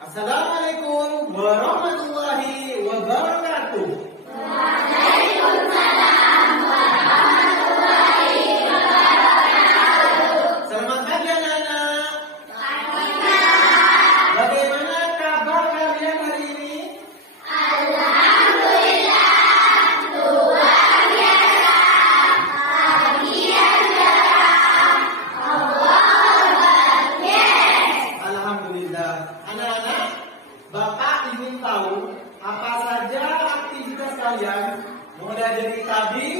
Assalamualaikum warahmatullahi wabarakatuh. Waalaikumsalam warahmatullahi wabarakatuh. Selamat pagi anak-anak. Pagi. Bagaimana kabar kalian hari ini? Alhamdulillah, luar biasa. Bahagia dalam Allah Akbar. Alhamdulillah. Anak-anak, Bapak ingin tahu apa saja aktivitas kalian mulai dari tadi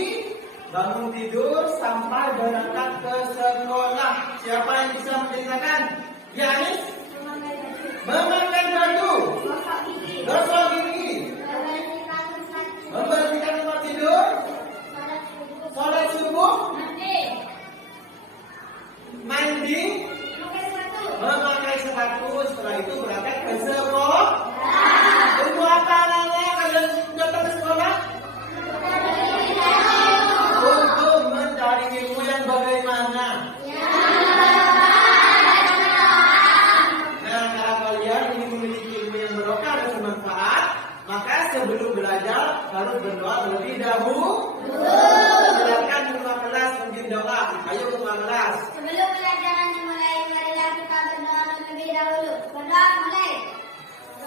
bangun tidur sampai berangkat ke sekolah. Siapa yang bisa menceritakan? Ya, Anis? Memakai baju, gosok gigi, membersihkan tempat tidur, sholat subuh, mandi, memakai sepatu. Setelah itu berangkat ke sekolah. Untuk apa anak-anak kalian datang ke sekolah? Untuk mencari ilmu yang bagaimana? Nah, kalau kalian ingin memiliki ilmu yang barokah dan bermanfaat, maka sebelum belajar harus berdoa terlebih dahulu. Silakan ketua kelas mungkin doa. Ayo ketua kelas. Sebelum pelajaran dimulai, marilah kita berdoa terlebih dahulu. Berdoa mulai.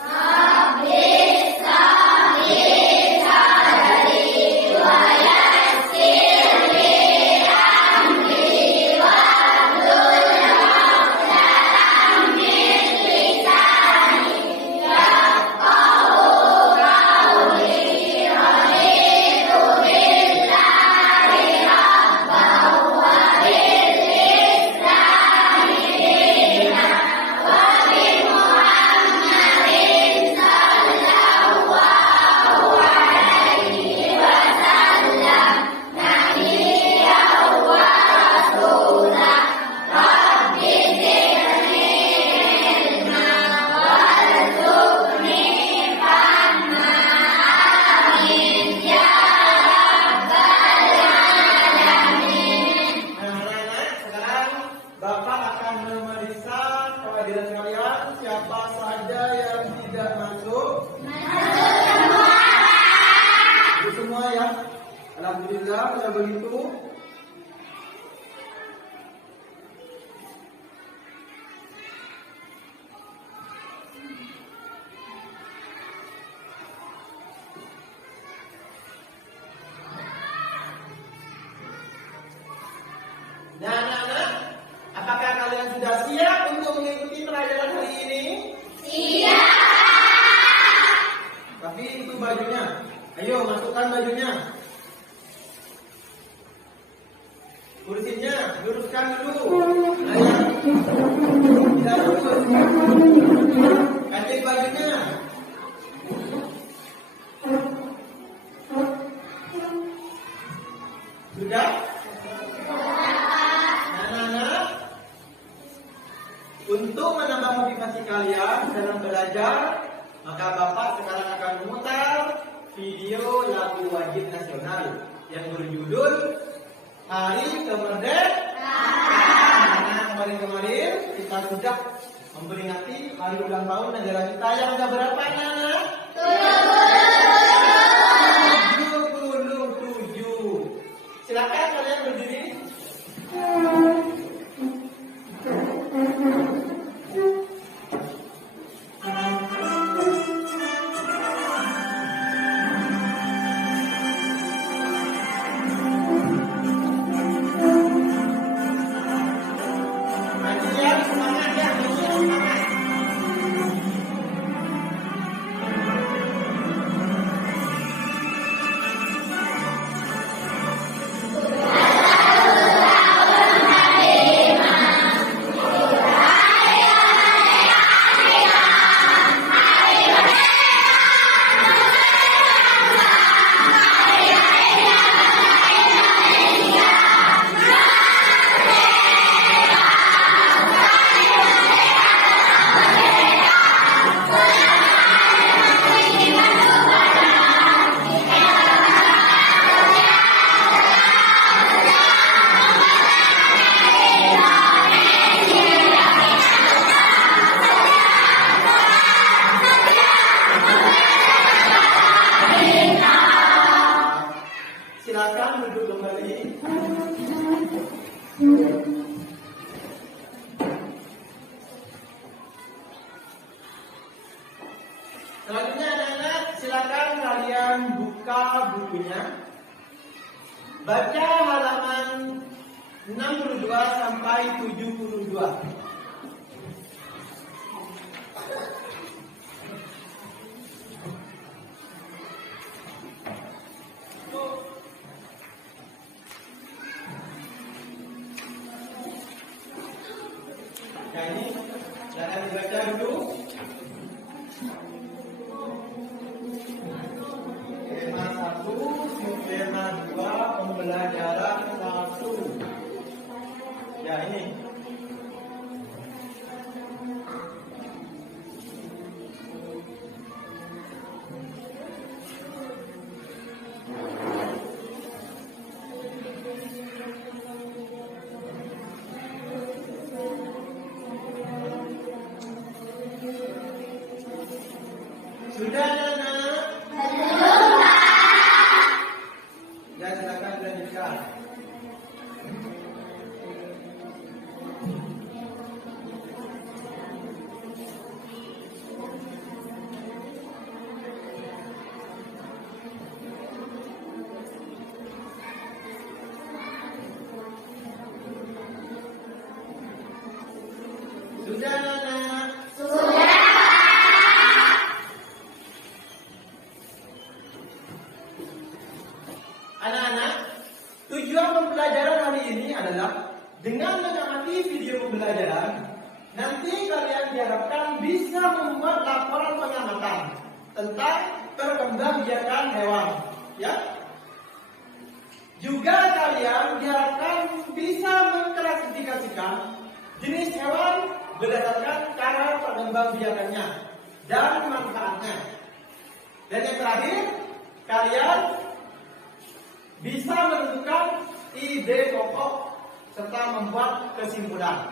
Rabbi sholli sadri wa yassir li amri wahlul 'uqdatam min lisani yafqahu qawli. Raditu billahi rabban wa bil islami dinan wa bi Muhammadin sallallahu alaihi wasallam nabiyyan wa rasulah. Rabbi zidni ilma warzuqni fahma. Amin ya rabbal alamin. Nah, anak-anak, sekarang Bapak akan memeriksa kehadiran kalian. Siapa saja yang tidak masuk? Itu semua ya. Alhamdulillah kalau begitu. Nah, anak-anak, apakah kalian sudah siap untuk mengikuti pelajaran hari ini? Siap. Tapi itu bajunya. Ayo masukkan bajunya. Kursinya luruskan dulu. Ayo. Tidak lurus. Ganti bajunya. Sudah? Anak-anak, untuk menambah motivasi kalian dalam belajar, maka Bapak sekarang akan memutar video lagu wajib nasional yang berjudul Hari Kemerdekaan. Nah, kemarin-kemarin kita sudah memperingati hari ulang tahun negara kita yang sudah berapa, anak? 77. Silakan kalian berdiri. Maju ya, semangat ya, semangat. Selanjutnya anak-anak silakan kalian buka bukunya. Baca halaman 62 sampai 72. Nah ini jangan dibaca dulu. Tema 1, tema 2, pembelajaran 1. Ya ini. Sudah anak-anak? Ya silakan dilanjutkan. Sudah anak-anak? Anak-anak, tujuan pembelajaran hari ini adalah dengan mengamati video pembelajaran, nanti kalian diharapkan bisa membuat laporan pengamatan tentang perkembangbiakan hewan, ya. Juga kalian diharapkan bisa mengklasifikasikan jenis hewan berdasarkan cara perkembangbiakannya dan manfaatnya. Dan yang terakhir, kalian bisa menentukan ide pokok serta membuat kesimpulan.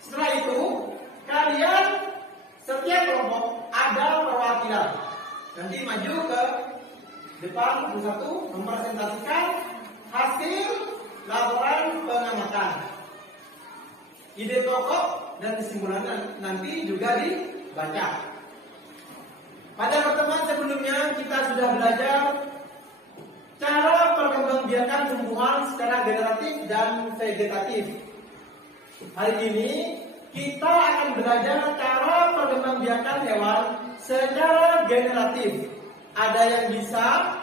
Setelah itu, kalian setiap kelompok ada perwakilan. Nanti maju ke depan satu mempresentasikan hasil laporan pengamatan. Ide pokok dan kesimpulan nanti juga dibaca. Pada pertemuan sebelumnya kita sudah belajar cara perkembangbiakan tumbuhan secara generatif dan vegetatif. Hari ini kita akan belajar cara perkembangbiakan hewan secara generatif. Ada yang bisa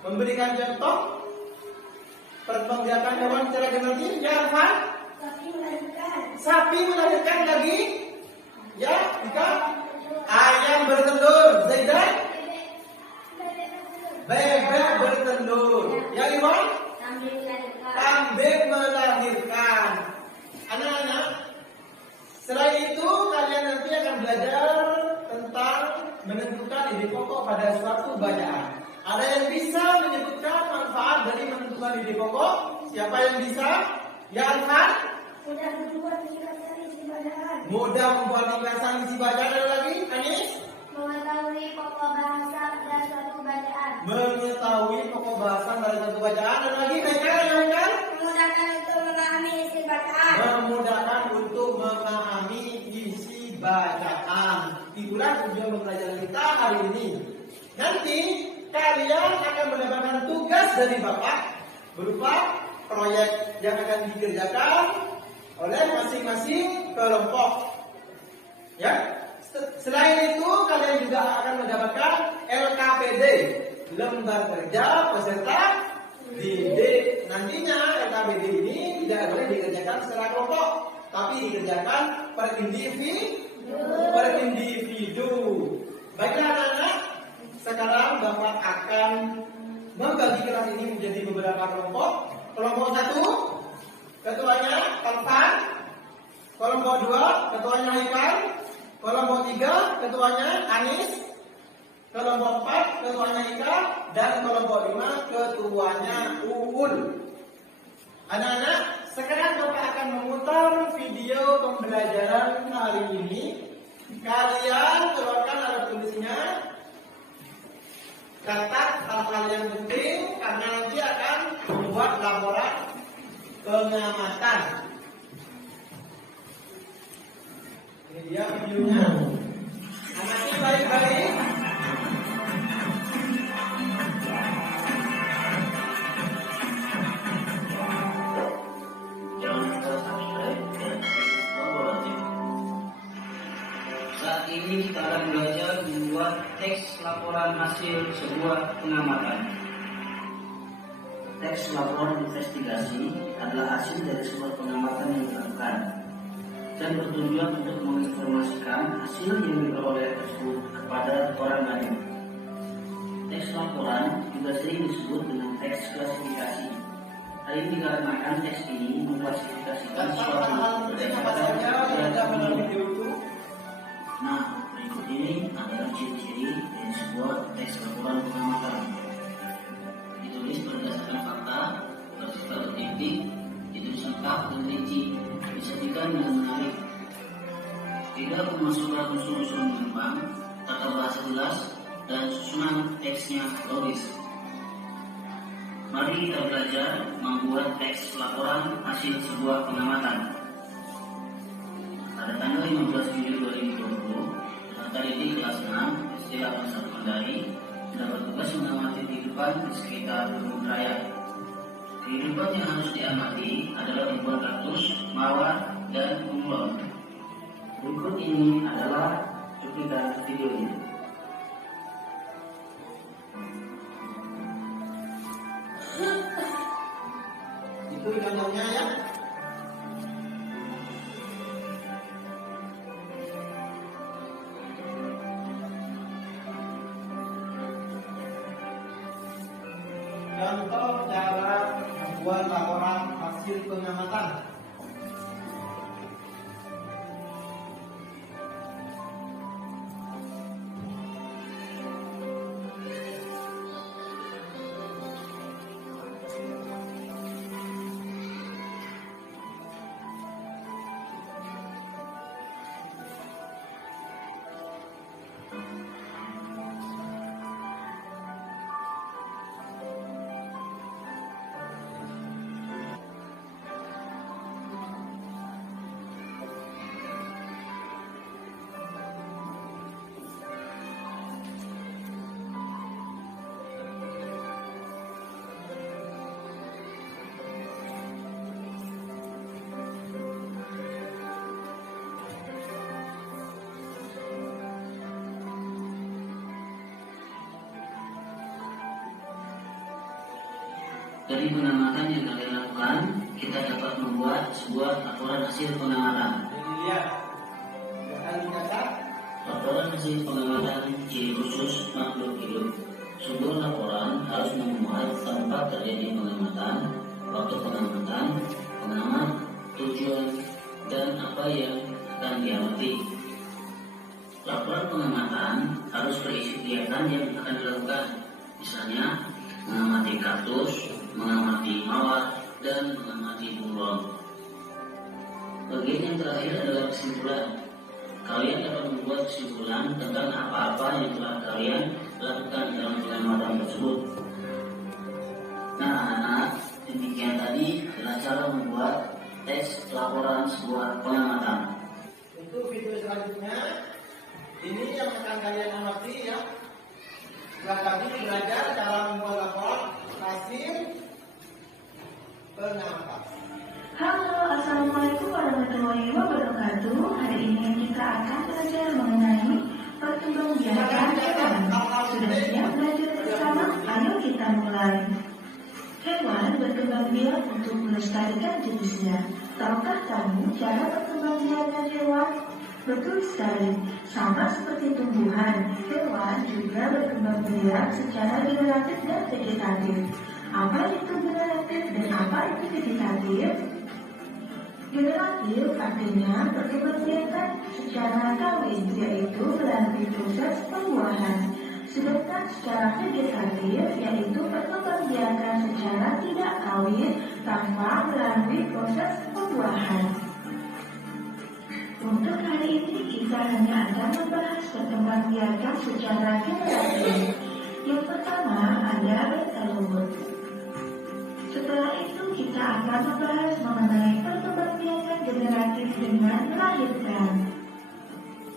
memberikan contoh perkembangbiakan hewan secara generatif? Ya, Arfan? Sapi melahirkan lagi? Ya, Ika? Ayam bertelur. Zaidan? Bebek bertelur. Ya, Iwan? Kambing melahirkan. Anak-anak, selain itu kalian nanti akan belajar tentang menentukan ide pokok pada suatu bacaan. Ada yang bisa menyebutkan manfaat dari menentukan ide pokok? Siapa yang bisa? Ya, Alhan? Mudah membuat ringkasan isi bacaan. Ada lagi? Anis? Mengetahui pokok bahasa pada suatu bacaan. Mengetahui pokok bahasan dari satu bacaan. Ada lagi? Mereka? Memudahkan untuk memahami isi bacaan. Memudahkan untuk memahami isi bacaan. Itulah tujuan pembelajaran kita hari ini. Nanti kalian akan mendapatkan tugas dari Bapak berupa proyek yang akan dikerjakan oleh masing-masing kelompok. Ya. Selain itu kalian juga akan mendapatkan LKPD, lembar kerja peserta didik. Nantinya LKPD ini tidak boleh dikerjakan secara kelompok, tapi dikerjakan per individu. Baiklah anak-anak, sekarang Bapak akan membagi kelas ini menjadi beberapa kelompok. Kelompok 1, ketuanya Taufan. Kelompok 2, ketuanya Haikal. Kelompok 3, ketuanya Anis. Kelompok 4, ketuanya Ika. Dan kelompok 5, ketuanya Uul. Anak-anak, sekarang Bapak akan memutar video pembelajaran hari ini. Kalian keluarkan alat tulisnya, catat hal-hal yang penting karena nanti akan membuat laporan pengamatan. Ini dia videonya. Amati baik-baik. Saat ini kita akan belajar membuat teks laporan hasil sebuah pengamatan. Teks laporan investigasi adalah hasil dari sebuah pengamatan yang dilakukan dan bertujuan untuk menginformasikan hasil yang diperoleh tersebut kepada orang lain. Teks laporan juga sering disebut dengan teks klasifikasi. Hal ini dikarenakan teks ini mengklasifikasikan suatu berdasarkan kegiatan. Nah, berikut ini adalah ciri-ciri dari sebuah teks laporan pengamatan. Ditulis berdasarkan fakta, bersifat objektif, ditulis lengkap dan rinci, disajikan dengan menarik, tidak memasukkan unsur-unsur menyimpang, tata bahasa jelas, dan susunan teksnya logis. Mari kita belajar membuat teks laporan hasil sebuah pengamatan. Pada tanggal 15 Juli 2020, peserta didik kelas 6 SD 81 Kendari sudah bertugas mengamati kehidupan di sekitar Gunung Raya. Kehidupan yang harus diamati adalah ribuan kaktus, mawar, dan bunglon. Berikut ini adalah cuplikan videonya. Itu contohnya ya. Contoh cara membuat laporan hasil pengamatan. Dari pengamatan yang kalian lakukan, kita dapat membuat sebuah laporan hasil pengamatan. Jadi lihat, akan dicatat. Laporan hasil pengamatan ciri khusus makhluk hidup. Sumber laporan harus memuat tempat terjadi pengamatan, waktu pengamatan, pengamat, tujuan, dan apa yang akan diamati. Laporan pengamatan harus berisi kegiatan yang akan dilakukan, misalnya mengamati kaktus, mengamati mawar, dan mengamati bunglon. Bagian yang terakhir adalah kesimpulan. Kalian dapat membuat kesimpulan tentang apa-apa yang telah kalian lakukan dalam pengamatan tersebut. Nah, anak-anak, demikian tadi adalah cara membuat teks laporan sebuah pengamatan. Untuk video selanjutnya, ini yang akan kalian amati ya. Setelah tadi belajar cara membuat laporan hasil pengamatan. Halo, Assalamualaikum warahmatullahi wabarakatuh. Hari ini kita akan belajar mengenai perkembangbiakan hewan. Sudah siap belajar bersama? Ayo kita mulai. Hewan berkembang biak untuk melestarikan jenisnya. Tahukah kamu cara perkembangbiakan hewan? Betul sekali, sama seperti tumbuhan, hewan juga berkembang biak secara generatif dan vegetatif. Apa itu generatif dan apa itu vegetatif? Generatif artinya perkembangbiakan secara kawin, yaitu melalui proses pembuahan. Sedangkan secara vegetatif yaitu perkembangbiakan secara tidak kawin tanpa melalui proses pembuahan. Untuk hari ini kita hanya akan membahas perkembangbiakan secara generatif. Yang pertama ada bertelur. Setelah itu kita akan membahas mengenai perkembangbiakan generatif dengan melahirkan.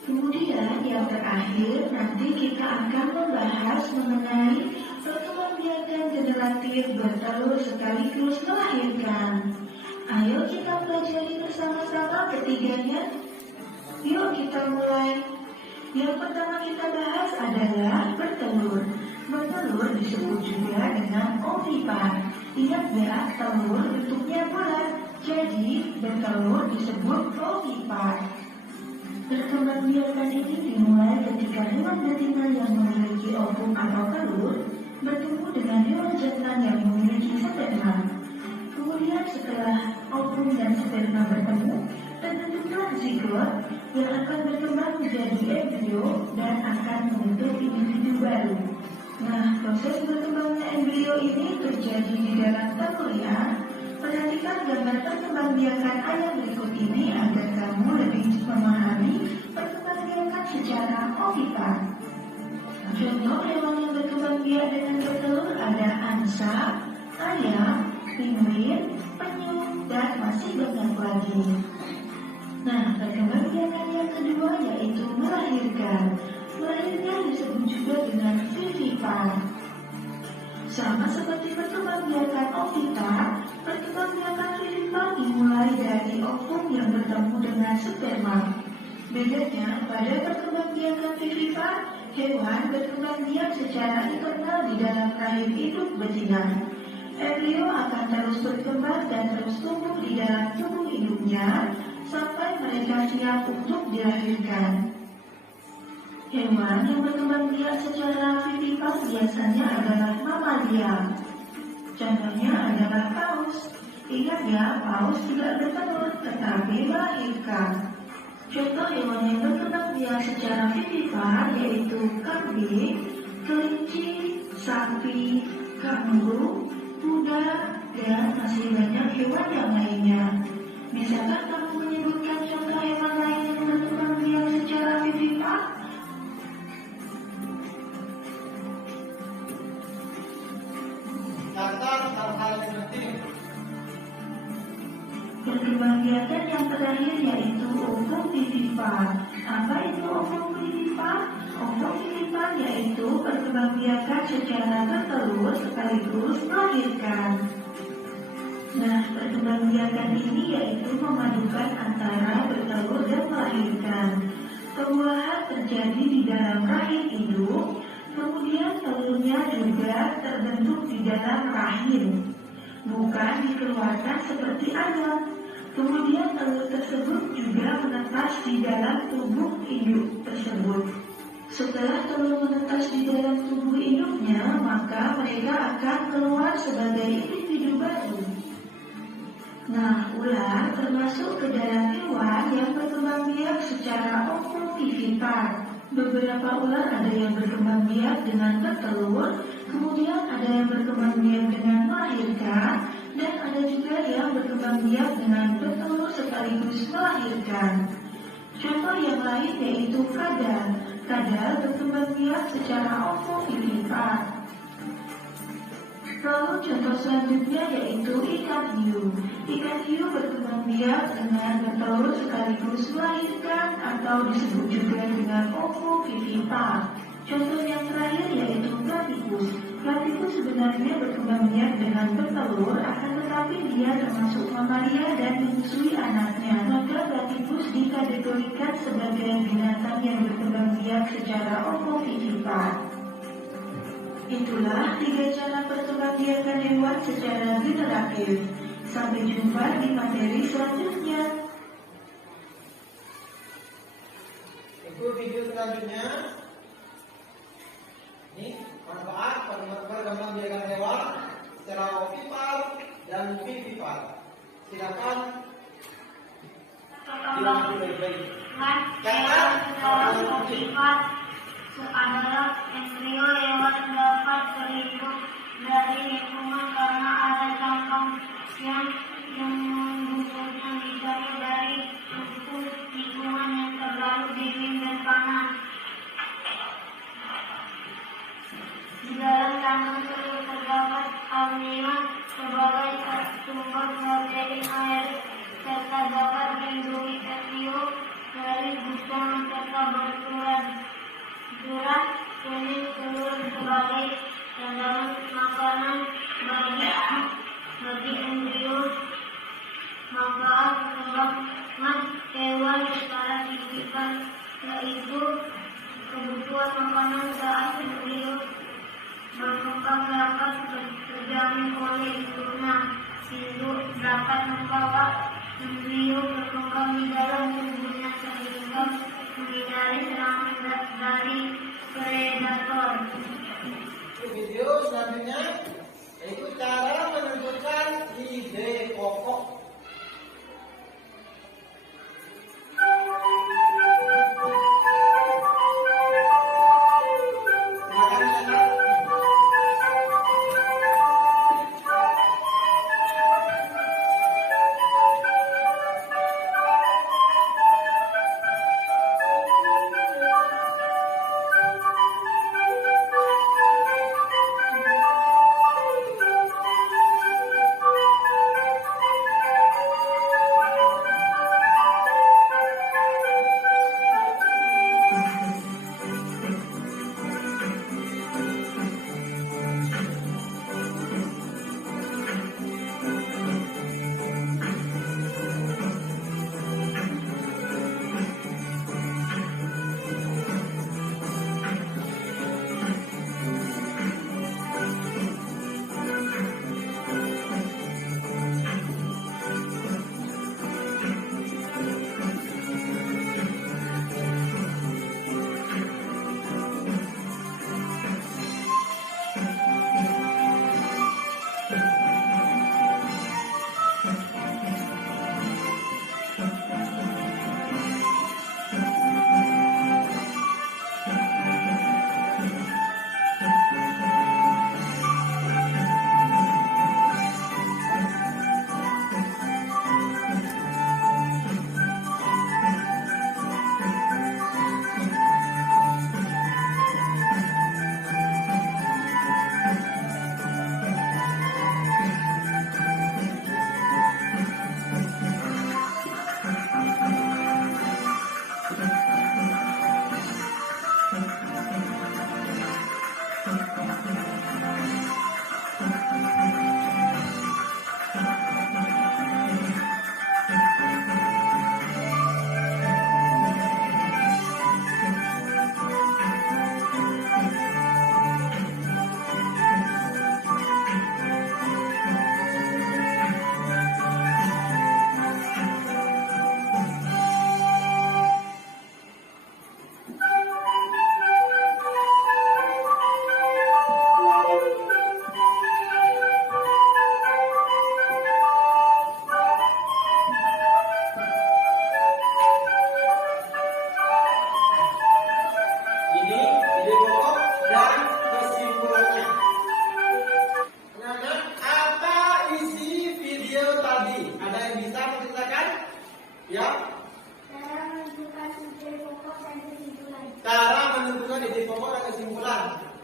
Kemudian yang terakhir nanti kita akan membahas mengenai perkembangbiakan generatif bertelur sekaligus melahirkan. Ayo kita pelajari bersama-sama ketiganya. Yuk kita mulai. Yang pertama kita bahas adalah bertelur. Bertelur disebut juga dengan ovipar. Ingat ya, telur bentuknya bulat, jadi bertelur disebut ovipar. Perkembangbiakan ini dimulai ketika hewan betina yang memiliki ovum atau telur bertemu dengan hewan jantan yang memiliki sperma. Kemudian setelah ovum dan sperma bertemu, terbentuklah zigot yang akan berkembang menjadi embrio dan akan membentuk individu baru. Nah, proses berkembangnya embrio ini terjadi di dalam telur ya. Perhatikan gambar perkembangbiakan ayam berikut ini agar kamu lebih memahami perkembangbiakan secara ovipar. Contoh hewan yang berkembangbiak dengan bertelur ada angsa, ayam, penguin, penyu, dan masih banyak lagi. Nah, perkembangbiakan yang kedua yaitu melahirkan. Melahirkan disebut juga dengan vivipar. Sama seperti perkembangbiakan ovipar, perkembangbiakan vivipar dimulai dari ovum yang bertemu dengan sperma. Bedanya pada perkembangbiakan vivipar, hewan berkembangbiak secara internal di dalam rahim induk betina. Embrio akan terus berkembang dan terus tumbuh di dalam tubuh induknya sampai mereka siap untuk dilahirkan. Hewan yang berkembang biak secara vivipar biasanya adalah mamalia. Contohnya adalah paus. Ingat ya, paus tidak bertelur tetapi melahirkan. Contoh hewan yang berkembang biak secara vivipar yaitu kambing, kelinci, sapi, kanguru, kuda, dan masih banyak hewan yang lainnya. Bisakah kamu menyebutkan contoh hewan lain yang berkembang biak secara vivipar? Catat hal-hal yang penting. Perkembangbiakan yang terakhir yaitu ovum vivipar. Apa itu ovum vivipar? Ovum vivipar yaitu perkembangbiakan secara bertelur sekaligus melahirkan. Nah, perkembangbiakan ini yaitu memadukan antara bertelur dan melahirkan. Pembuahan terjadi di dalam rahim induk, kemudian telurnya juga terbentuk di dalam rahim, bukan dikeluarkan seperti ayam. Kemudian telur tersebut juga menetas di dalam tubuh induk tersebut. Setelah telur menetas di dalam tubuh induknya, maka mereka akan keluar sebagai individu baru. Nah, ular termasuk ke dalam hewan yang berkembang biak secara ovum vivipar. Beberapa ular ada yang berkembang biak dengan bertelur, kemudian ada yang berkembang biak dengan melahirkan, dan ada juga yang berkembang biak dengan bertelur sekaligus melahirkan. Contoh yang lain yaitu kadal. Kadal berkembang biak secara ovum vivipar. Lalu contoh selanjutnya yaitu ikan hiu. Ikan hiu berkembang biak dengan bertelur sekaligus melahirkan atau disebut juga dengan ovum vivipar. Contoh yang terakhir yaitu platypus. Platypus sebenarnya berkembang biak dengan bertelur, akan tetapi dia termasuk mamalia dan menyusui anaknya. Maka platypus dikategorikan sebagai binatang yang berkembang biak secara ovum vivipar. Itulah 3 cara perkembangbiakan hewan secara generatif. Sampai jumpa di materi selanjutnya. Itu video selanjutnya. Ini manfaat perkembangbiakan hewan secara ovipar dan vivipar. Silakan. Adalah embrio hewan dapat terhidup dari lingkungan karena ada cangkang yang membungkusnya, misalnya dari suhu lingkungan yang terlalu dingin dan panas. Di dalam kandung telur terdapat amnion sebagai sumber protein air serta dapat melindungi embrio dari gusang serta berturan. Durah kuning telur sebagai cadangan makanan bagi embrio. Manfaat perkembangan hewan secara vivipar yaitu kekeluargaan hidup berkembang dapat terjamin oleh induknya. Induk dapat membawa embryo berkembang di dalam tubuhnya sehingga menghindari serangan dari predator. Video selanjutnya yaitu cara menentukan ide pokok.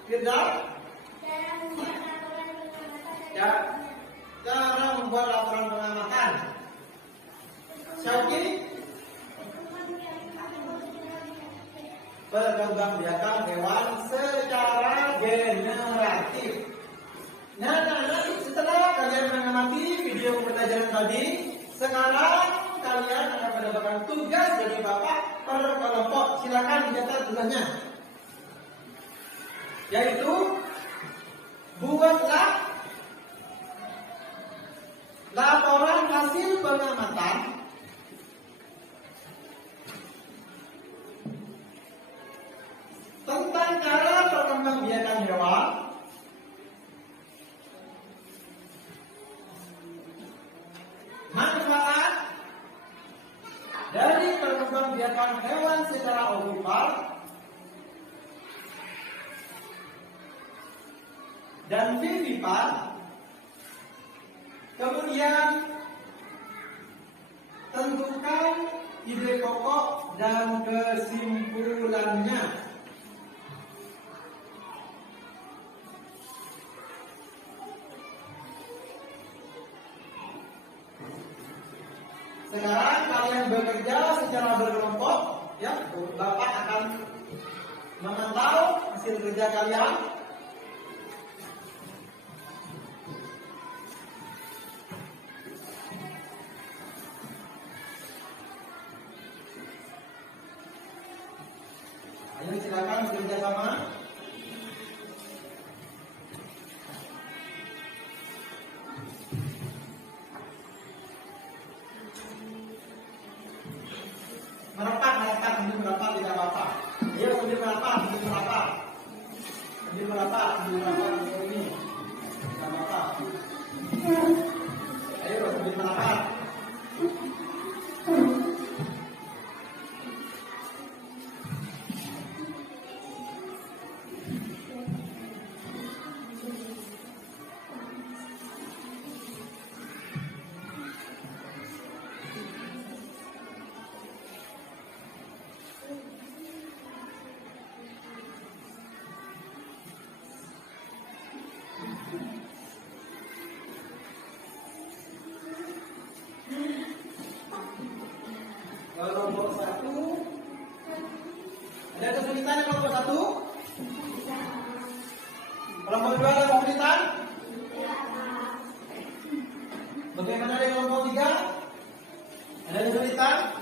Firdaus? Ya. Cara membuat laporan pengamatan. Syauki? Perkembangbiakan hewan secara generatif. Nah, setelah kalian mengamati video pembelajaran tadi, sekarang kalian akan mendapatkan tugas dari Bapak per kelompok. Silakan dicatat tugasnya. Yaitu buatlah laporan hasil pengamatan tentang cara perkembangbiakan hewan manfaat dari perkembangbiakan hewan secara ovipar dan vivipar. Kemudian tentukan ide pokok dan kesimpulannya. Sekarang kalian bekerja secara berkelompok, ya. Bapak akan memantau hasil kerja kalian. Ayo silakan bekerja sama. merapat ini. Sama apa? Ayo berdiri merapat. Kelompok 1 ada kesulitan kelompok 1? Kelompok 2 ada kesulitan? Bagaimana dengan kelompok 3? Ada kesulitan?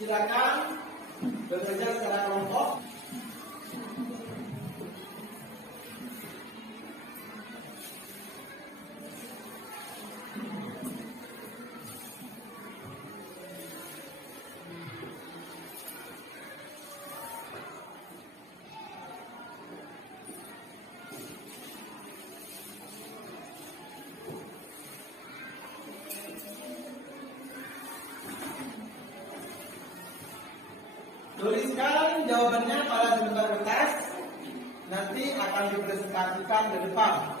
Silakan bekerja secara kelompok. Tuliskan jawabannya pada sebentar kertas. Nanti akan dipresentasikan di depan.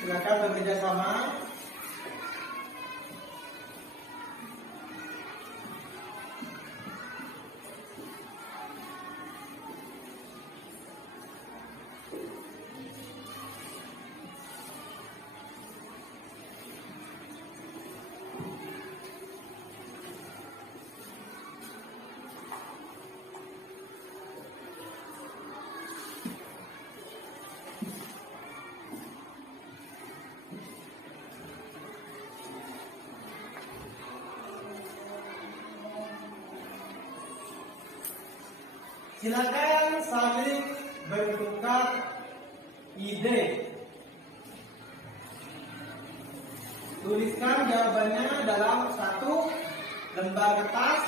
Silakan bekerja sama. Silakan saling bertukar ide. Tuliskan jawabannya dalam satu lembar kertas.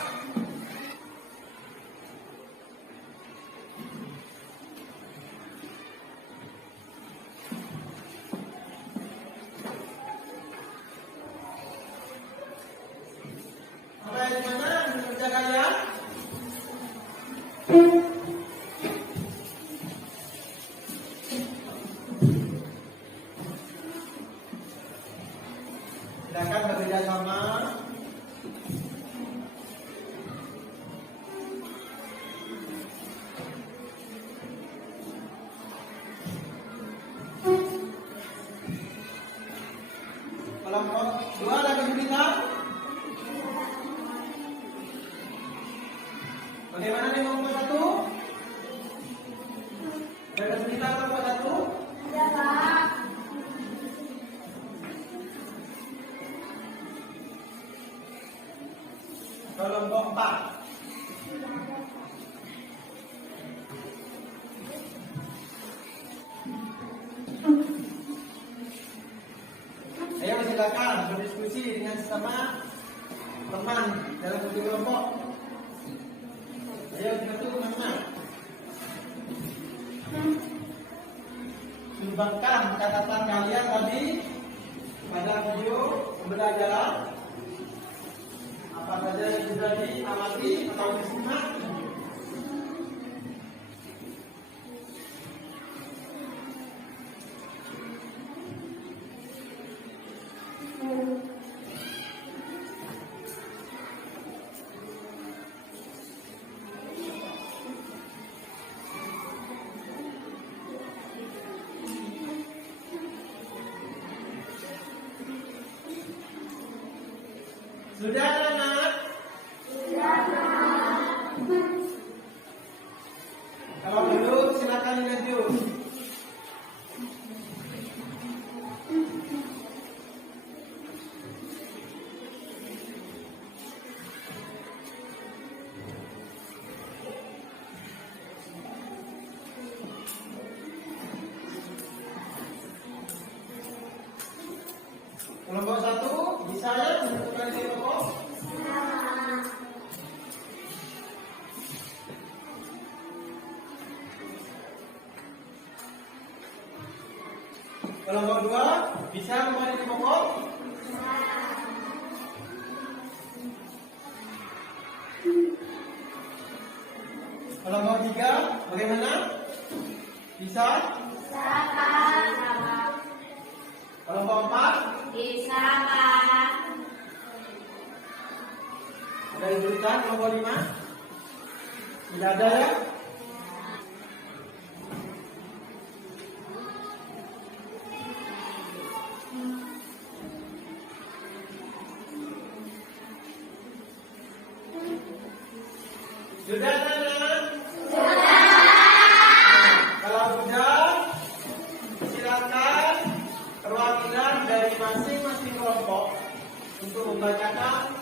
Sampai di mana kerja kalian? Silakan bekerja sama. Kelompok 2 ada kesulitan? Bagaimana dengan kelompok 1? Ada kesulitan kelompok 1? Ada, Pak. Kelompok 4. Ayo silakan berdiskusi dengan sesama teman dalam satu kelompok. Ayo satu teman. Sumbangkan catatan kalian tadi pada video pembelajaran. Apa saja yang sudah diamati atau disimak. Sudah anak? Kalau belum silakan lanjut. Kelompok 1 bisa ya menentukan nilai pokok? Kelompok 2 bisa membuat nilai pokok? Kelompok 3 bagaimana? Bisa? Kelompok 4 Bisa, Pak. ada yang diberikan kelompok 5? Tidak ada ya? Sudah ada? Kalau sudah, silakan perwakilan dari masing-masing kelompok untuk membacakan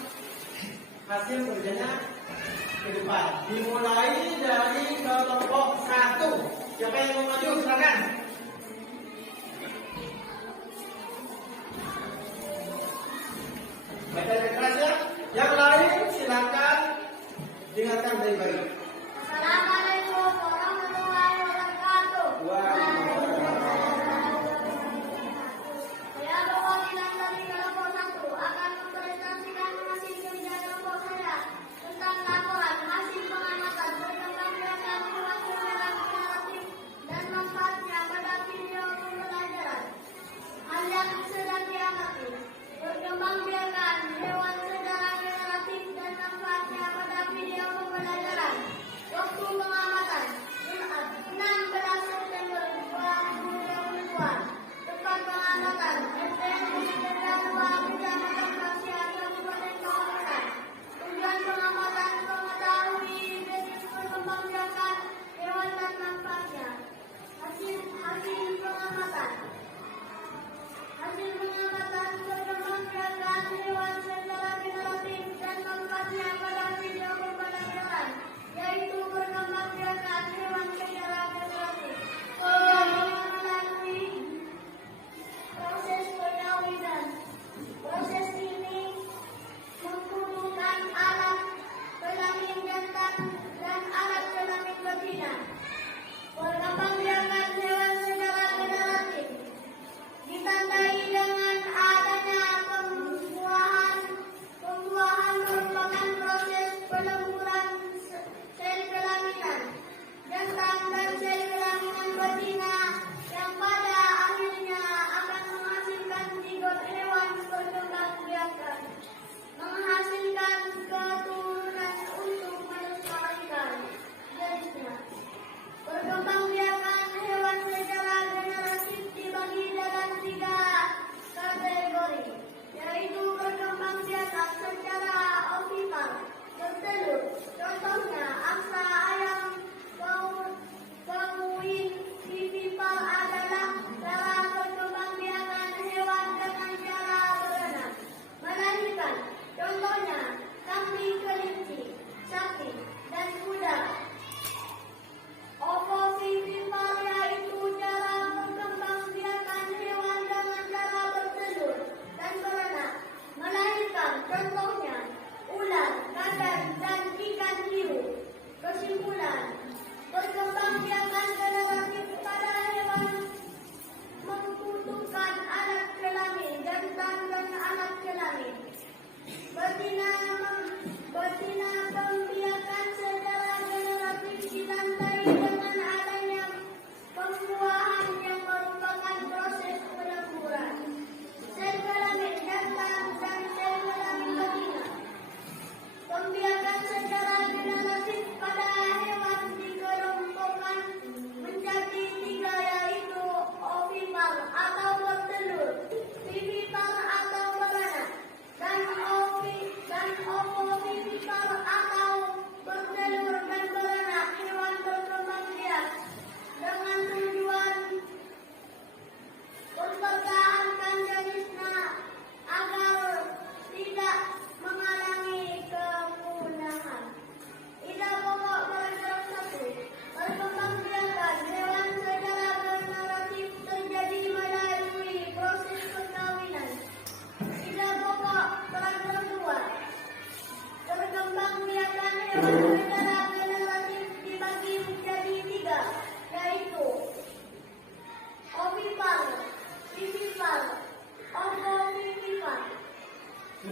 hasil kerjanya ke depan. Dimulai dari kelompok 1. Siapa yang mau maju? Silakan. Baca keras ya. Yang lain silakan dengarkan baik-baik. Assalamualaikum warahmatullahi wabarakatuh. Saya perwakilan dari kelompok 1 akan mempresentasikan hasil kerja kelompok saya tentang laporan hasil pengamatan perkembangan hewan relatif dan manfaatnya pada video pembelajaran. Hal yang sedang diamati, perkembangan hewan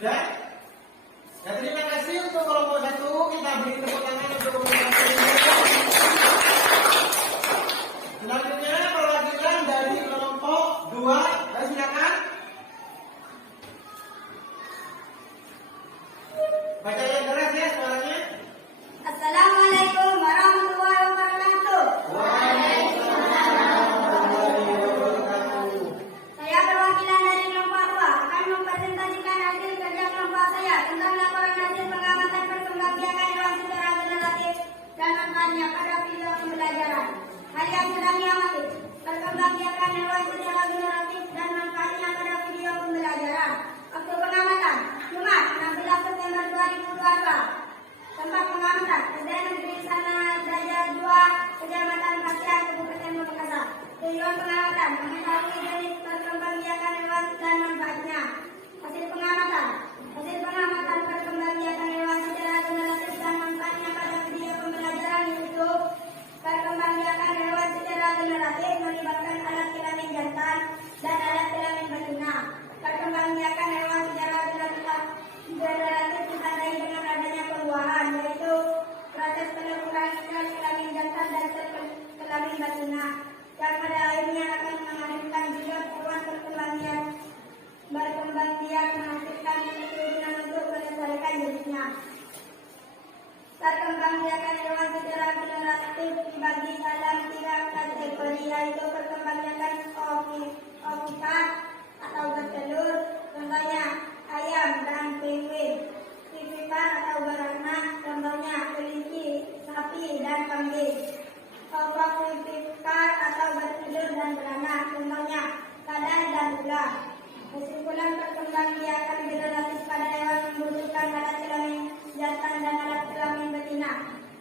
Sudah? Ya, terima kasih untuk kelompok 1. Kita beri tepuk tangan untuk kelompok 1. Selanjutnya perwakilan dari kelompok 2. Silakan. Baca yang keras ya suaranya. Assalamualaikum warahmatullahi wabarakatuh. Waalaikumsalam warahmatullahi wabarakatuh. Saya perwakilan dari kelompok 2 akan mempresentasikan hasil kerja kelompok saya tentang laporan hasil pengamatan perkembangbiakan hewan secara generatif dan manfaatnya pada video pembelajaran. Hal yang sedang diamati, perkembangbiakan hewan secara generatif dan manfaatnya pada video pembelajaran. Waktu pengamatan, Jumat 16 September 2022. Tempat pengamatan, SD Negeri Sana Daya 2, Kecamatan Pasian, Kabupaten Pamekasan. Tujuan pengamatan, mengetahui jenis perkembangbiakan hewan dan manfaatnya. Hasil pengamatan perkembangbiakan hewan secara generatif dan manfaatnya pada video pembelajaran yaitu perkembangbiakan hewan secara generatif melibatkan alat kelamin jantan dan alat kelamin betina. Perkembangbiakan hewan secara generatif ditandai dengan adanya pembuahan, yaitu proses peleburan sel kelamin jantan dan sel kelamin betina, yang pada akhirnya akan menghasilkan juga hewan berkembang biak menghasilkan keturunan untuk melestarikan jenisnya. Perkembangbiakan hewan secara generatif dibagi dalam 3 kategori, yaitu perkembangbiakan ovipat atau bertelur, contohnya ayam dan penguin. Vivipar atau beranak, contohnya kelinci, sapi dan kambing. Ovovivipar atau bertelur dan beranak, contohnya kadal dan ular. Kesimpulan perkembangbiakan generatif pada hewan membutuhkan alat kelamin jantan dan alat kelamin betina.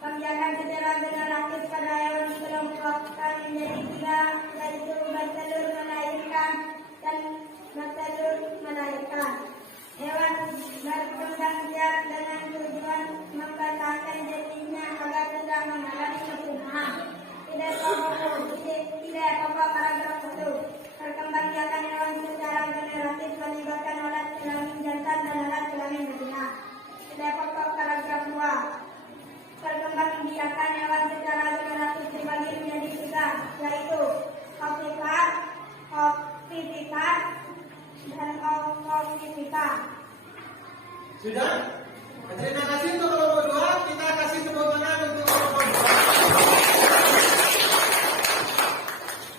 Pembiakan secara generatif pada hewan dikelompokkan menjadi 3, yaitu bertelur melahirkan dan bertelur melahirkan. Hewan berkembang biak dengan tujuan mempertahankan jenisnya agar tidak mengalami kepunahan. Tidak pokok paragraf 1. Perkembangbiakan hewan secara generatif melibatkan alat kelamin jantan dan alat kelamin betina. Tidak pokok paragraf 2. Perkembangbiakan hewan secara generatif dibagi menjadi 3, yaitu ovipar, ovivipar, dan ovovivipar. Sudah? Terima kasih untuk kelompok 2. Kita kasih tepuk tangan untuk kelompok 2.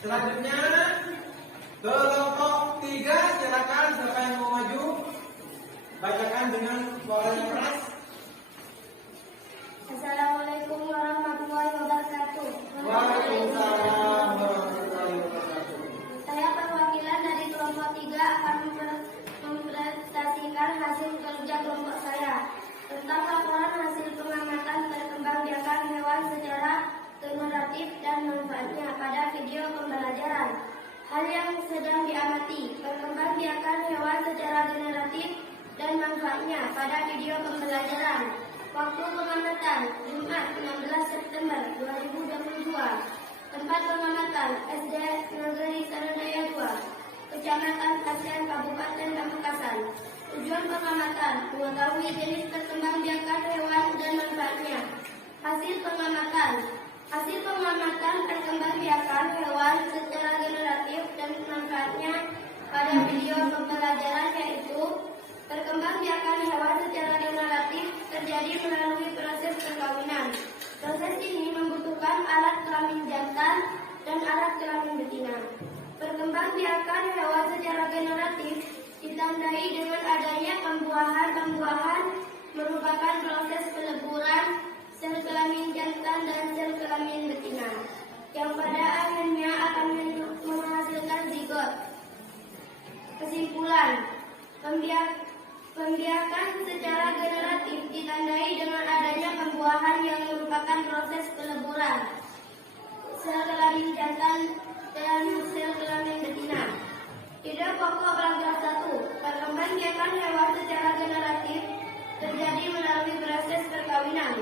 Selanjutnya kelompok 3, silakan siapa yang mau maju. Bacakan dengan suara yang keras. Assalamualaikum warahmatullahi wabarakatuh. Waalaikumsalam warahmatullahi wabarakatuh. Saya perwakilan dari kelompok 3 akan mempresentasikan hasil kerja kelompok saya tentang laporan hasil pengamatan perkembangbiakan hewan secara generatif dan manfaatnya pada video pembelajaran. Hal yang sedang diamati, perkembangbiakan hewan secara generatif dan manfaatnya pada video pembelajaran. Waktu pengamatan, Jumat 16 September 2022. Tempat pengamatan, SD Negeri Sana Daya 2, Kecamatan Pasian, Kabupaten Pamekasan. Tujuan pengamatan, mengetahui jenis perkembangbiakan hewan dan manfaatnya. Hasil pengamatan perkembangbiakan hewan secara generatif dan manfaatnya pada video pembelajaran yaitu perkembangbiakan hewan secara generatif terjadi melalui proses perkawinan. Proses ini membutuhkan alat kelamin jantan dan alat kelamin betina. Perkembangbiakan hewan secara generatif ditandai dengan adanya pembuahan merupakan proses peleburan sel kelamin jantan dan sel kelamin betina, yang pada akhirnya akan menghasilkan zigot. Kesimpulan, pembiakan secara generatif ditandai dengan adanya pembuahan yang merupakan proses peleburan sel kelamin jantan dan sel kelamin betina. Ide pokok paragraf 1. Perkembangbiakan hewan secara generatif terjadi melalui proses perkawinan.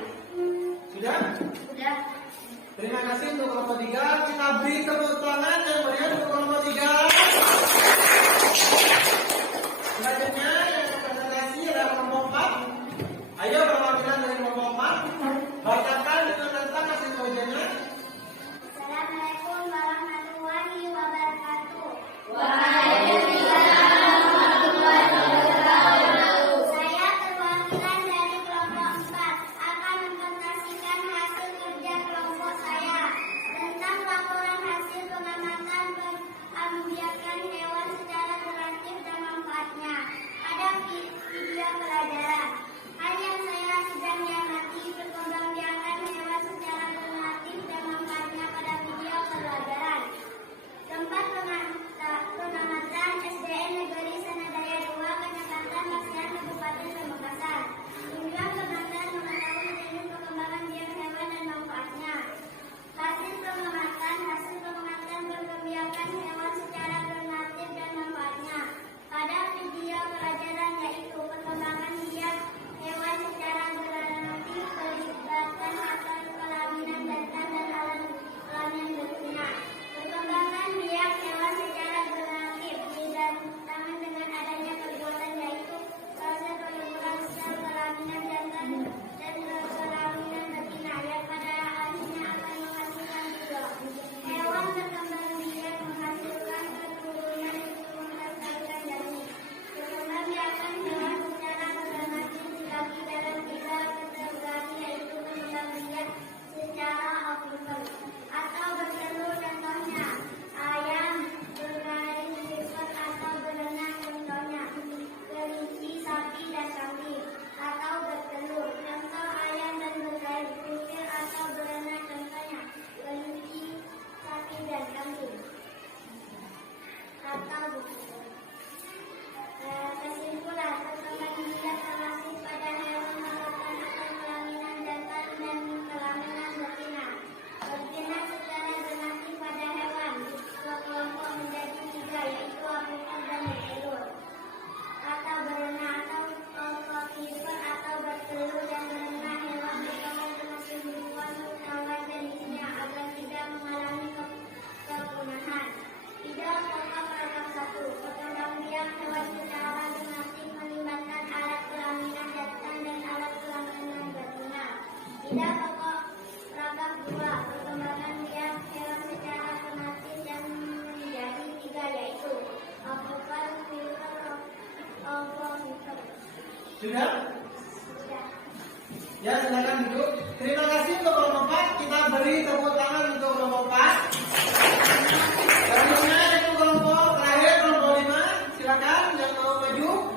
Sudah? Sudah. Terima kasih untuk kelompok 3. Kita beri tepuk tangan yang meriah untuk kelompok 3. Selanjutnya yang presentasi adalah Tidak pokok ragam 2. Perkembangan biak hewan secara fonetis yang menjadi 3, yaitu vokal, filter, ovomitor. Sudah? Sudah. Ya, silakan duduk. Terima kasih untuk kelompok 4. Kita beri tepuk tangan untuk kelompok 4. Selanjutnya itu kelompok terakhir, kelompok 5. Silakan yang mau maju.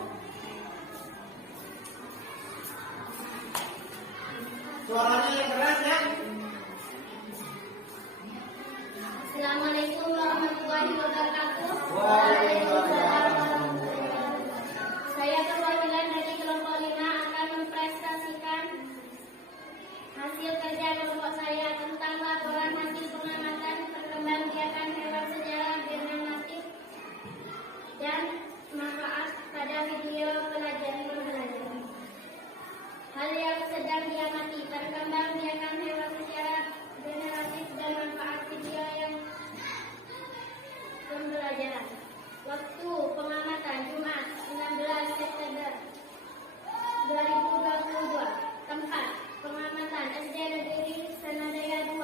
Suaranya yang keras ya. Assalamualaikum warahmatullahi wabarakatuh. Waalaikumsalam. Saya perwakilan dari kelompok 5 akan mempresentasikan hasil kerja kelompok saya tentang laporan hasil pengamatan perkembangbiakan hewan secara genematik dan manfaat pada video pelajaran pembelajaran. Hal yang sedang diamati perkembangbiakan hewan secara generatif dan manfaat video yang pembelajaran. Waktu pengamatan Jumat 16 September 2022. Tempat pengamatan SD Negeri Sanadaya 2,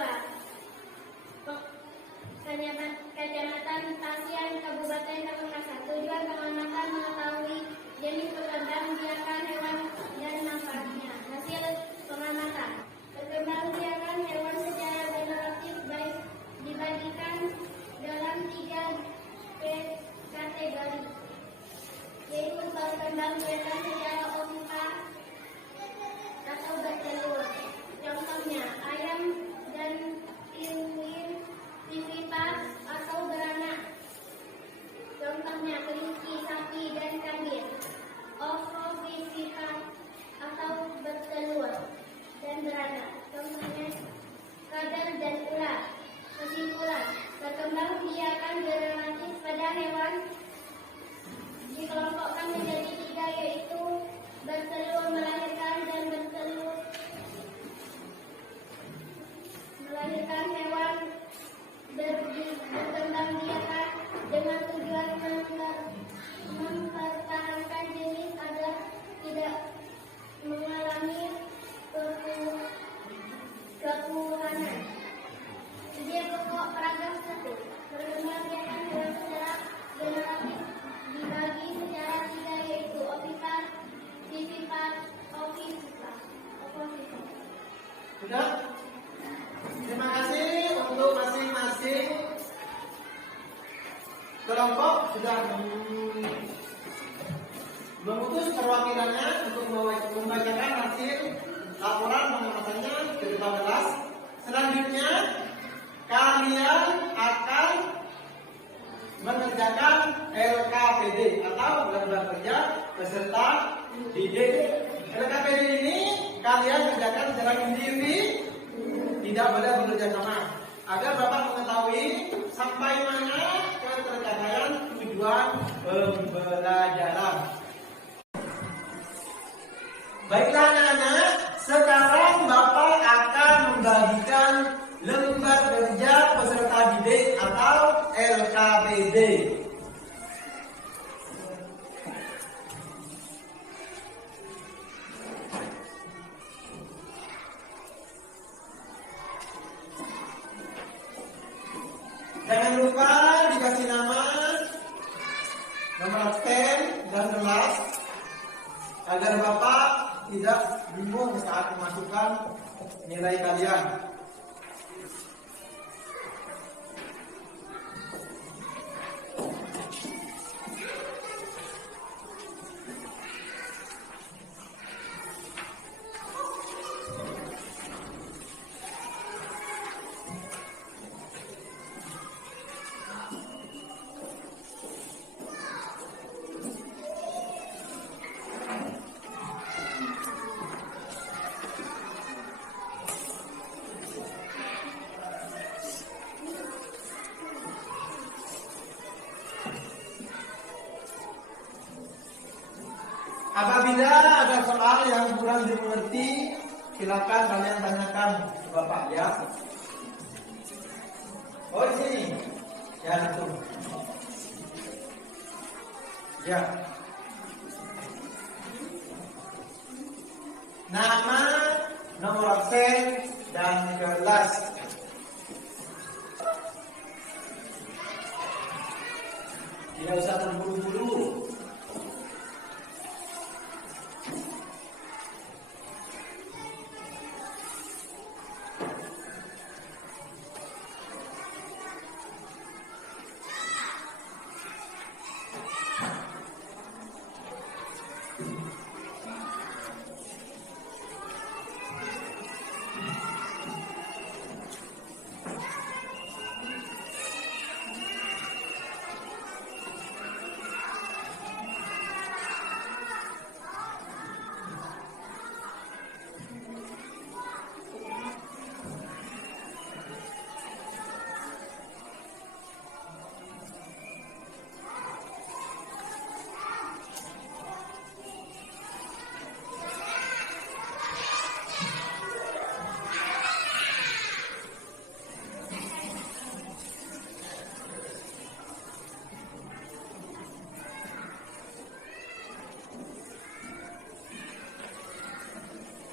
Kecamatan Tasian, Kabupaten Pamekasan. Tujuan pengamatan mengetahui jenis perkembangbiakan hewan dan manfaatnya. Hasil pengamatan perkembangbiakan hewan secara generatif baik dibagikan dalam 3 kategori, yaitu perkembangbiakan secara ovipar atau bertelur. Contohnya ayam dan pinguin vivipar atau beranak. Contohnya kelinci, sapi dan kambing. Ovovivipar atau bertelur dan beranak. Contohnya kadal dan ular. Kesimpulan, perkembangbiakan generatif pada hewan dikelompokkan menjadi 3, yaitu bertelur, melahirkan, dan bertelur melahirkan hewan berkembangbiakan dengan tujuan mempertahankan jenis agar tidak mengalami kepunahan. Ide pokok paragraf 1. Perkembangbiakan hewan secara generatif dibagi secara 3, yaitu ovipar, vivipar, ovipar. Sudah? Terima kasih untuk masing-masing kelompok sudah memutus perwakilannya untuk membacakan hasil laporan pengamatannya ke-15. Selanjutnya kalian akan mengerjakan LKPD atau lembar kerja peserta didik. LKPD ini kalian kerjakan secara individu, tidak boleh bekerja sama, agar Bapak mengetahui sampai mana ketercapaian tujuan pembelajaran. Baiklah anak-anak, sekarang Bapak akan membagikan lembar kerja peserta didik atau LKPD. Jangan lupa dikasih nama, nomor absen dan kelas, agar Bapak tidak bingung saat memasukkan nilai kalian. Apabila ada soal yang kurang dimengerti, silakan kalian tanyakan ke Bapak ya. Oh di sini, ya langsung. Ya. Nama nomor absen dan kelas. Tidak usah terburu-buru.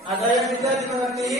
Ada yang tidak dimengerti?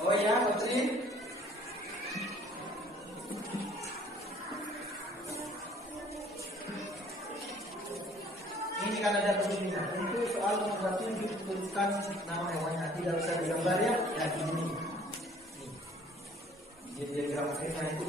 Oh ya, Putri. Ini kan ada begininya. Untuk soal nomor 7 tuliskan nama hewannya. Tidak usah digambar ya. Ya ini. Nih. Jadi diagram saya itu.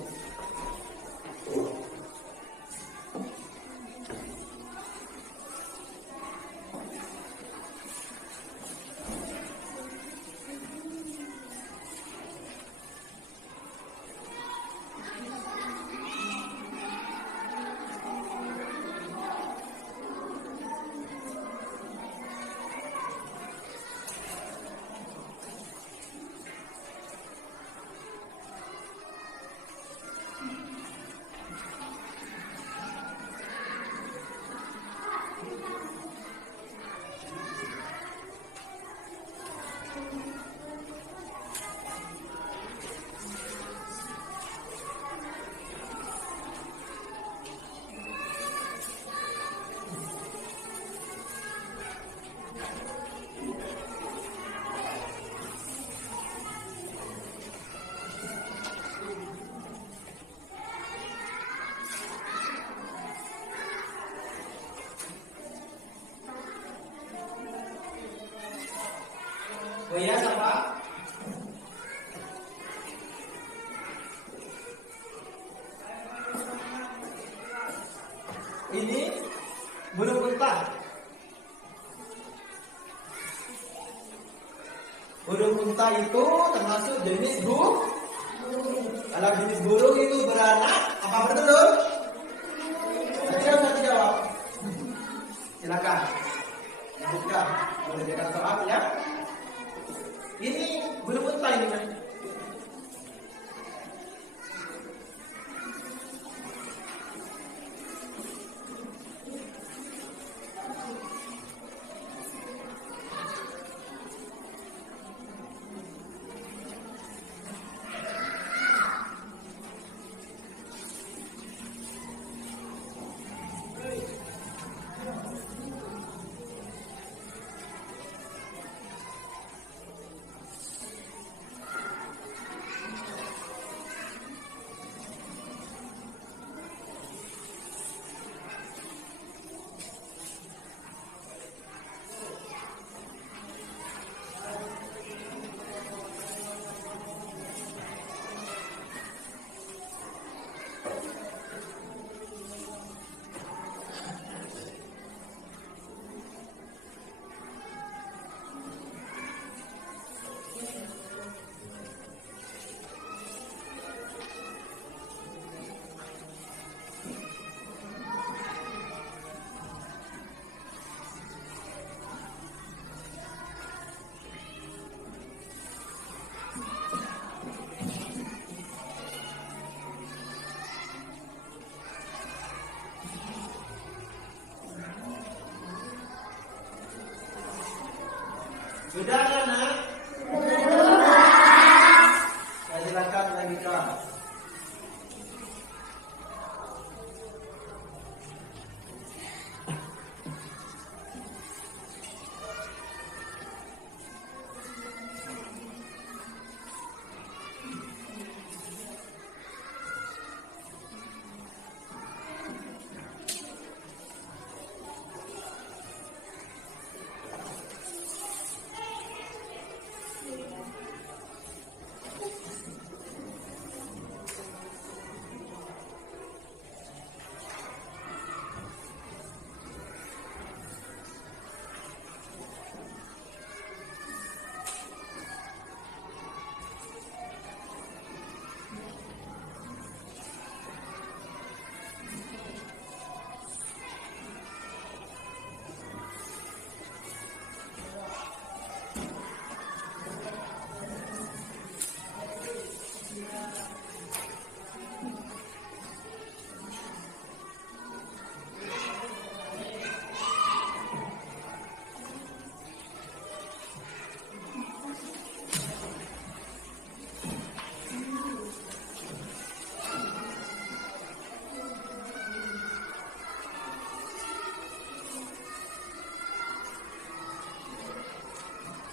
Oh iya, siapa? Ini burung unta. Burung unta itu termasuk jenis burung. Kalau jenis burung itu beranak, apa bertelur? Tidak usah dijawab. Silakan. Lanjutkan. Boleh dekat soal ya. Ini burung unta ini kan?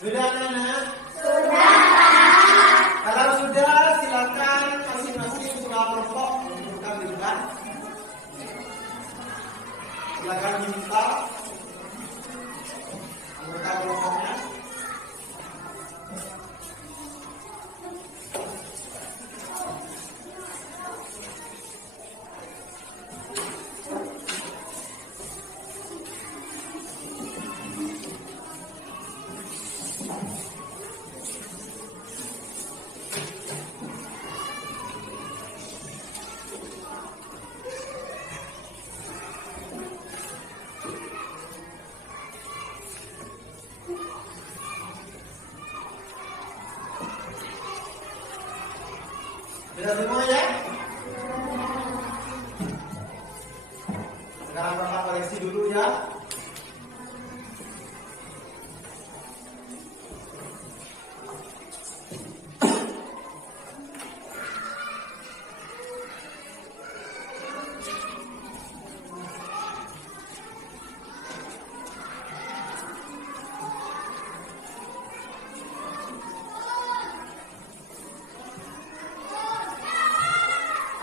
Sudah anak-anak? Kalau sudah, silakan masing-masing ketua kelompok menentukan giliran. Silakan minta anggota kelompoknya. Sudah semua ya? Sekarang Bapak koreksi dulu ya.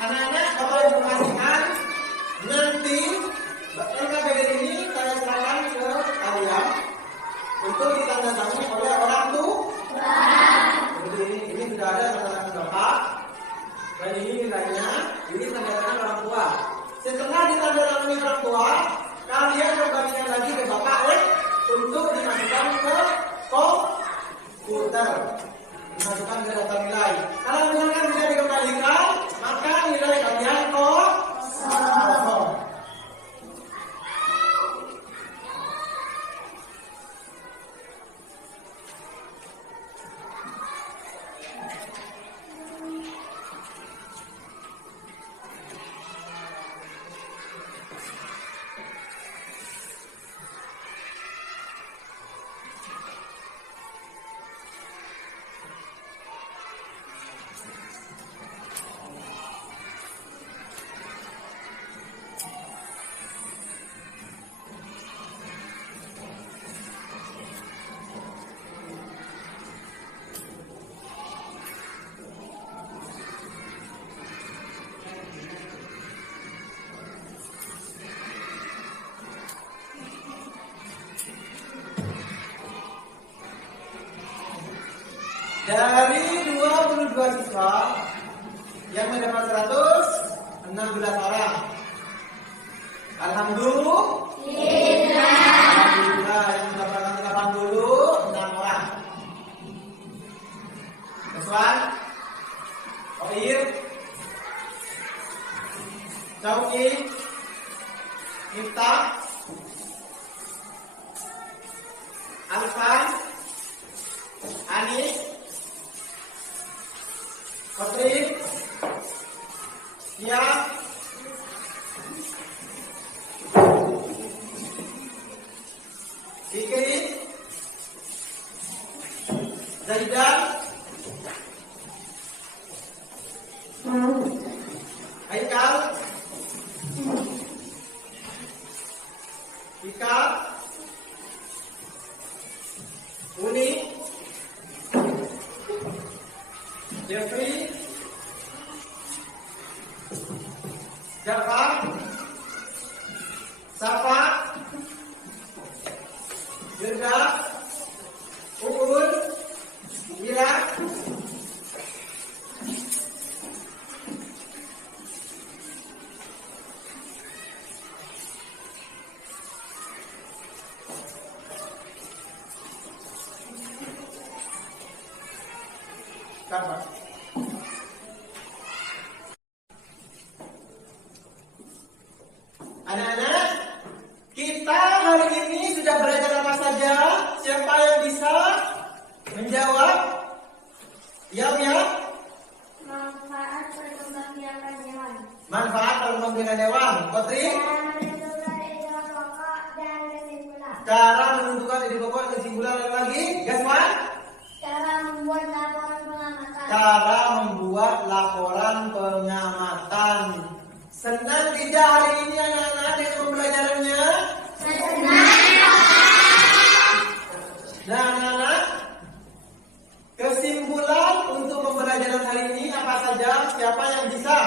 Anak-anak, Bapak informasikan nanti bagian ini saya serahkan ke kalian untuk ditandatangani oleh orang tua. Jadi ini sudah ada tanda tangan Bapak dan ini nilainya, ini tanda tangan orang tua. Setelah ditandatangani orang tua, kalian kembalikan lagi ke Bapak untuk dimasukkan ke komputer, dimasukkan ke data nilai. Kalau misalkan tidak dikembalikan, maka nilai kalian kosong. Dari 22 siswa yang mendapat 116 orang. Alhamdulillah yang mendapatkan 86 orang. Keswan, Oir, Cauki, Miftah, Alfan, Anis, Patri, Tia, Fikri, Zaidan, Haikal, Ika, Uni, Jeffrey, Jafar, Safa, Yudha, Uun, Ira, Kapan? Anak-anak, kita hari ini sudah belajar apa saja? Siapa yang bisa menjawab? Ya. Manfaat perkembangbiakan hewan. Manfaat perkembangbiakan hewan. Patri? Cara menentukan ide pokok dan kesimpulan. Cara menentukan ide pokok dan kesimpulan lagi. Gasman? Cara membuat laporan pengamatan. Cara membuat laporan pengamatan. Senang tidak hari ini anak-anak dengan pembelajarannya? Senang. Nah anak-anak, siapa yang bisa?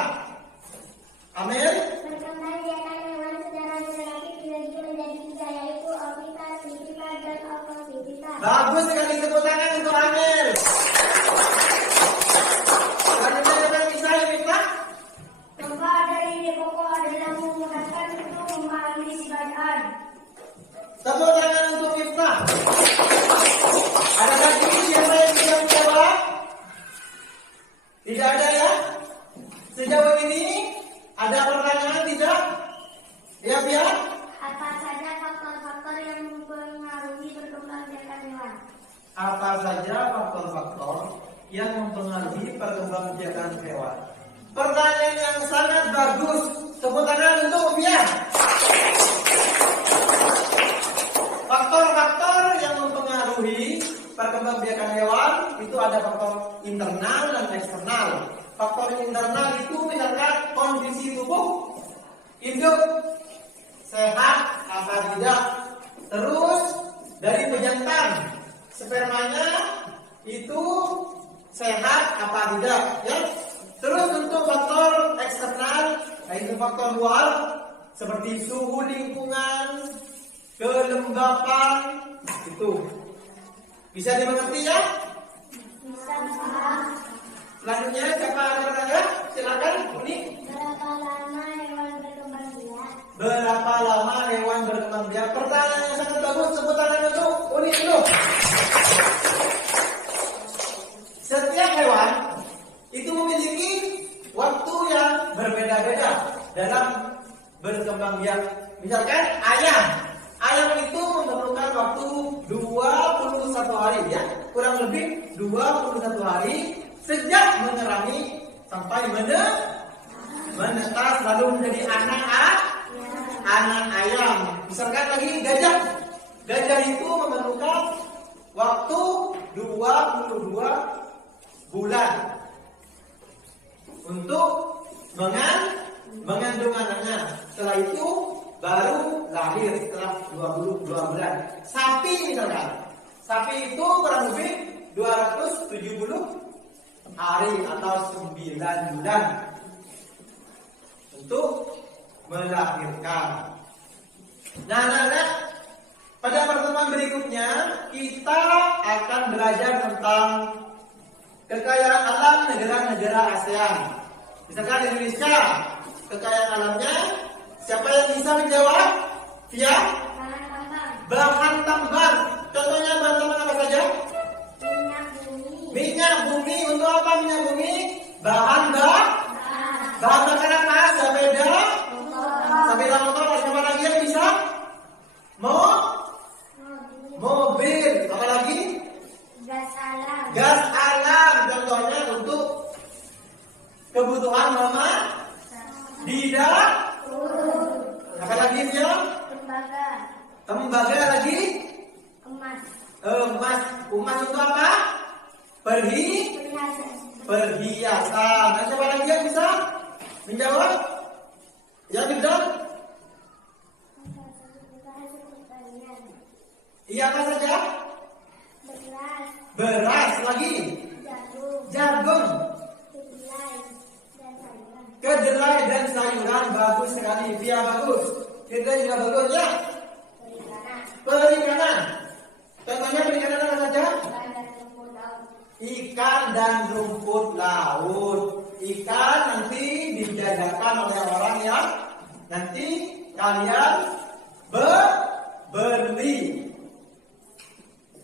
Amir? Perkembangan biakan hewan secara relatif dibagi menjadi 3, yaitu orbitas, sivitas, dan oposivitas. Bagus sekali, tepuk tangan untuk Amir. Selanjutnya siapa yang bisa ya Miftah? Manfaat dari ide pokok adalah memudahkan untuk memahami sifat ad. Tepuk tangan untuk Miftah. Ada lagi siapa yang bisa menjawab? Tidak ada ya? Sejauh ini ada pertanyaan tidak? Ya biar. Apa saja faktor-faktor yang mempengaruhi perkembangbiakan hewan? Apa saja faktor-faktor yang mempengaruhi perkembangbiakan hewan? Pertanyaan yang sangat bagus. Tepuk tangan untuk Ufiah. Faktor-faktor yang mempengaruhi perkembangbiakan hewan itu ada faktor internal dan eksternal. Faktor internal itu misalkan kondisi tubuh hidup sehat apa tidak. Terus dari pejantan spermanya itu sehat apa tidak ya. Terus untuk faktor eksternal yaitu faktor luar seperti suhu lingkungan, kelembapan itu. Bisa dimengerti ya? Bisa. Selanjutnya siapa ada pertanyaan? Silakan Uni. Berapa lama hewan berkembang biak? Berapa lama hewan berkembang biak? Pertanyaan yang sangat bagus. Tepuk tangan untuk Uni dulu. Setiap hewan itu memiliki waktu yang berbeda-beda dalam berkembang biak. Misalkan ayam. Ayam itu memerlukan waktu 21 hari ya. Kurang lebih 21 hari sejak mengerami sampai menetas lalu menjadi anak ayam. Misalkan lagi gajah. Gajah itu memerlukan waktu 22 bulan untuk mengandung anaknya. Setelah itu baru lahir setelah 22 bulan. Sapi misalkan. Sapi itu kurang lebih 270 hari atau 9 bulan untuk melahirkan. Nah, anak-anak, pada pertemuan berikutnya kita akan belajar tentang kekayaan alam negara-negara ASEAN. Misalkan Indonesia, kekayaan alamnya, siapa yang bisa menjawab? Via? Bahan tambang. Bahan tambang. Contohnya bahan tambang apa saja? Minyak bumi. Minyak bumi. Untuk apa minyak bumi? Bahan bakar apa? Sepeda motor. Siapa lagi yang bisa? Mobil. Apa lagi? Gas alam. Gas alam. Contohnya untuk kebutuhan mama di dapur. Apa lagi dia? Tembaga lagi? Emas. Emas itu apa? Perhiasan. Nah, siapa lagi yang bisa menjawab? Ya, Bidon? Iya, apa saja? Beras lagi? Jagung. Kedelai dan sayuran. Bagus sekali. Via bagus. Kedelai juga bagus ya. Perikanan. Contohnya perikanan apa saja? Ikan dan rumput laut. Ikan nanti dijajakan oleh orang yang nanti kalian beli.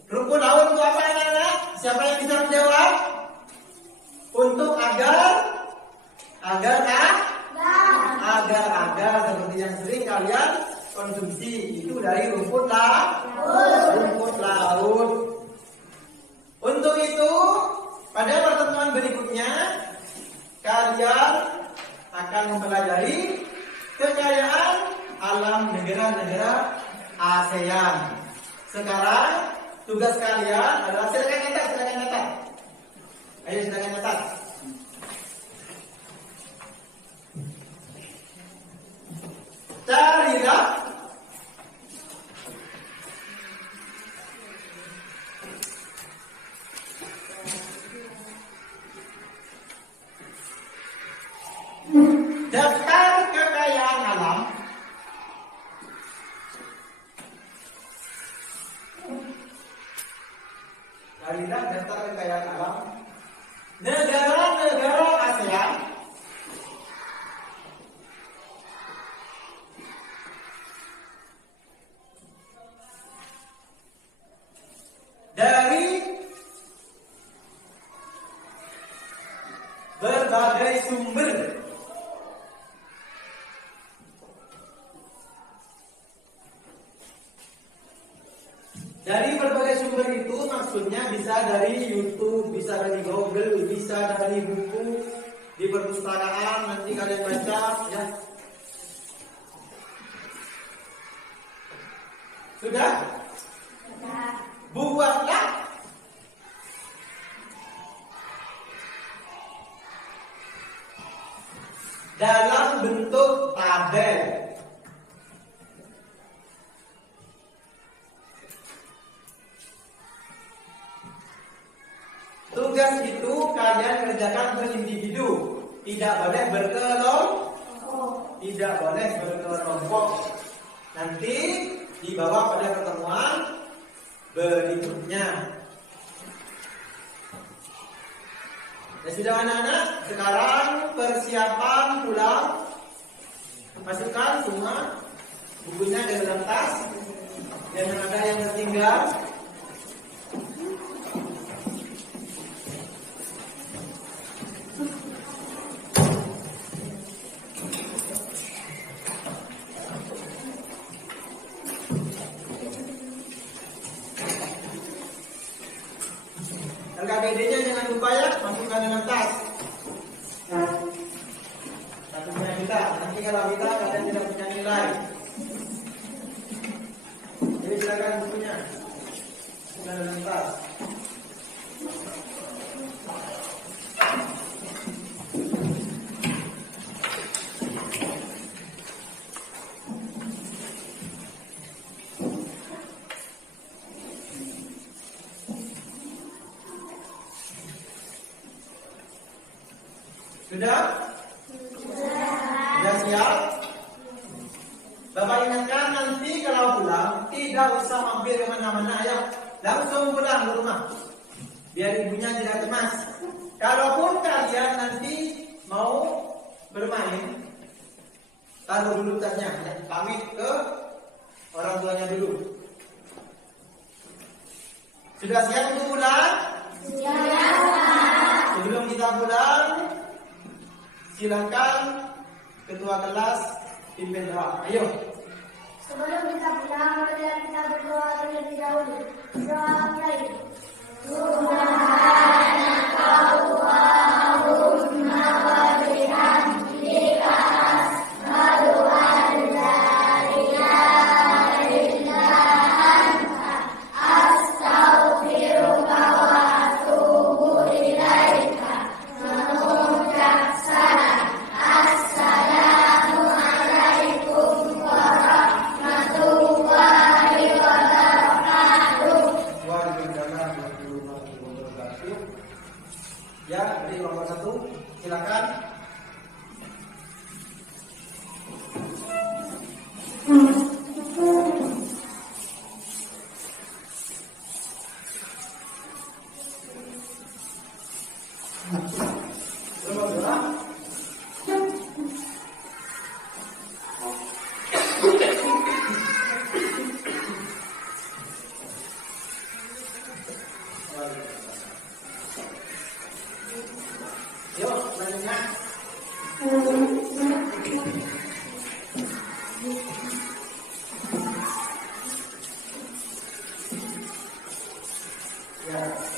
Rumput laut itu apa anak-anak? Siapa yang bisa menjawab? Untuk agar seperti yang sering kalian konsumsi itu dari rumput laut. Untuk itu pada pertemuan berikutnya kalian akan mempelajari kekayaan alam negara-negara ASEAN. Sekarang tugas kalian adalah silakan nyatat. Ayo silakan nyatat. Carilah berbagai sumber. Dari berbagai sumber itu maksudnya bisa dari YouTube, bisa dari Google, bisa dari buku di perpustakaan, nanti kalian baca ya. Sudah? Buatlah dalam bentuk tabel. Tugas itu kalian kerjakan berindividu, tidak boleh berkelompok. Nanti dibawa pada pertemuan berikutnya. Ya sudah anak-anak, sekarang persiapan pulang. Masukkan semua bukunya ke dalam tas. Jangan ada yang tertinggal. LKPD-nya jangan lupa ya, masukkan dalam tas. Satu kita, nanti kalau kita kalian tidak punya nilai. Jadi silakan bukunya, masukkan dalam tas. Sudah? Sudah siap? Bapak ingatkan nanti kalau pulang tidak usah mampir kemana-mana ya, langsung pulang ke rumah biar ibunya tidak cemas. Kalaupun kalian nanti mau bermain, taruh dulu tasnya, pamit ke orang tuanya dulu. Sudah siap untuk pulang? Siap. Sebelum kita pulang, silakan ketua kelas pimpin doa. Ayo. Sebelum kita pulang, marilah kita berdoa terlebih dahulu. Doa mulai. Ya, dari nomor 1, silakan. Yuk, selanjutnya. Ya.